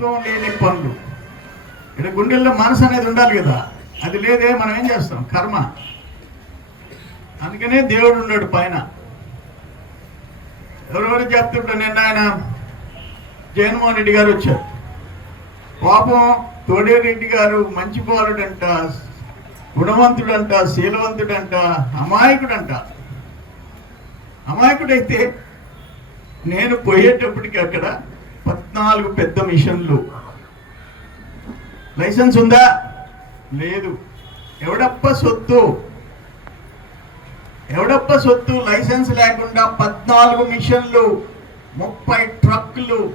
తత్వం లేని పనులు. ఇక్కడ గుండెల్లో మనసు అనేది ఉండాలి కదా. అది లేదే మనం ఏం చేస్తాం? కర్మ. అందుకనే దేవుడు ఉన్నాడు పైన. ఎవరెవరు చెప్తుంటే నిన్న ఆయన జగన్మోహన్ రెడ్డి గారు వచ్చారు. పాపం తోడేరెడ్డి గారు మంచి బాలుడంట గుణవంతుడంట శీలవంతుడంట అమాయకుడంట. అమాయకుడైతే నేను పోయేటప్పటికి అక్కడ పద్నాలుగు పెద్ద మిషన్లు. లైసెన్స్ ఉందా? లేదు. ఎవడప్ప సొత్తు? ఎవడప్ప సొత్తు? లైసెన్స్ లేకుండా పద్నాలుగు మిషన్లు ముప్పై ట్రక్కులు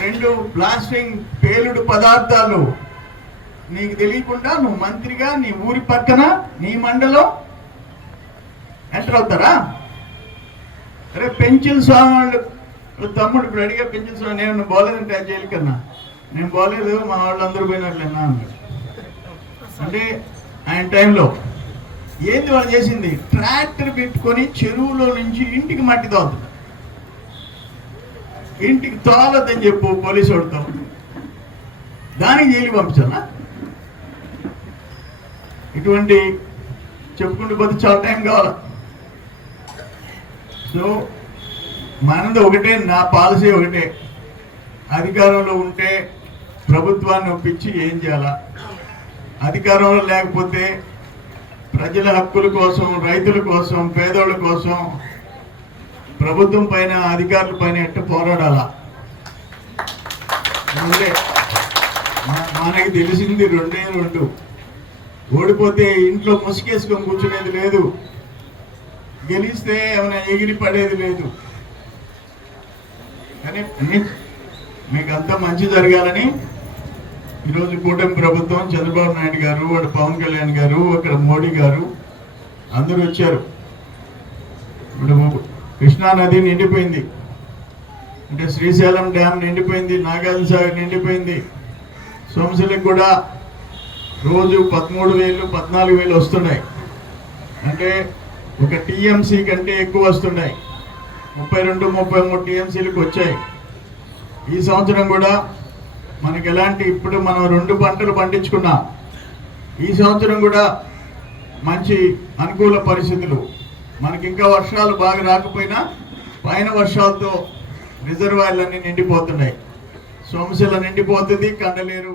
రెండు ప్లాస్టింగ్ పేలుడు పదార్థాలు. నీకు తెలియకుండా నువ్వు మంత్రిగా నీ ఊరి పక్కన నీ మండలం ఎంటర్ అవుతారా? అరే పెంచిల్ స్వామి వాళ్ళు ఇప్పుడు తమ్ముడు ఇప్పుడు అడిగే నేను పోలేదంటే ఆ జైలు నేను పోలేదు మా వాళ్ళందరూ పోయినట్లేనా అన్నాడు. అంటే ఆయన టైంలో ఏంది వాళ్ళు చేసింది? ట్రాక్టర్ పెట్టుకొని చెరువులో నుంచి ఇంటికి మట్టి తోలుతుంది ఇంటికి తోలొద్దని చెప్పు పోలీసు వాడుతాం దానికి జైలు పంపించాలా? ఇటువంటి చెప్పుకుంటూ పోతే చాలా టైం కావాలి? సో మనది ఒకటే నా పాలసీ ఒకటే. అధికారంలో ఉంటే ప్రభుత్వాన్ని ఒప్పించి ఏం చేయాలా? అధికారంలో లేకపోతే ప్రజల హక్కుల కోసం రైతుల కోసం పేదోళ్ళ కోసం ప్రభుత్వం పైన అధికారుల పైన ఎట్ట పోరాడాలా? మనకి తెలిసింది రెండే రెండు. ఓడిపోతే ఇంట్లో ముసుగేసుకొని కూర్చునేది లేదు. గెలిస్తే ఏమైనా ఎగిరి పడేది లేదు. కానీ అన్ని మీకు అంతా మంచి జరగాలని ఈరోజు కూటమి ప్రభుత్వం చంద్రబాబు నాయుడు గారు వాడు పవన్ కళ్యాణ్ గారు అక్కడ మోడీ గారు అందరూ వచ్చారు. ఇప్పుడు కృష్ణా నది నిండిపోయింది. అంటే శ్రీశైలం డ్యామ్ నిండిపోయింది నాగార్జున సాగర్ నిండిపోయింది. సోమశిలకు కూడా రోజు పదమూడు వేలు పద్నాలుగు వేలు వస్తున్నాయి. అంటే ఒక టీఎంసీ కంటే ఎక్కువ వస్తున్నాయి. ముప్పై రెండు ముప్పై మూడు టీఎంసీలకు వచ్చాయి. ఈ సంవత్సరం కూడా మనకి ఎలాంటి ఇప్పుడు మనం రెండు పంటలు పండించుకున్నాం ఈ సంవత్సరం కూడా మంచి అనుకూల పరిస్థితులు. మనకి ఇంకా వర్షాలు బాగా రాకపోయినా పైన వర్షాలతో రిజర్వాయర్లన్నీ నిండిపోతున్నాయి. సోమశిల నిండిపోతుంది కండలేరు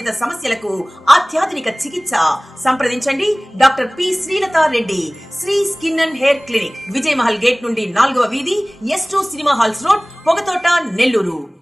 సమస్యలకు అత్యాధునిక చికిత్స. సంప్రదించండి doctor P. Srilatha Reddy Sri skin and hair clinic Vijay Mahal gate నుండి నాలుగవ వీధి S two cinema halls road Pogathota Nellore.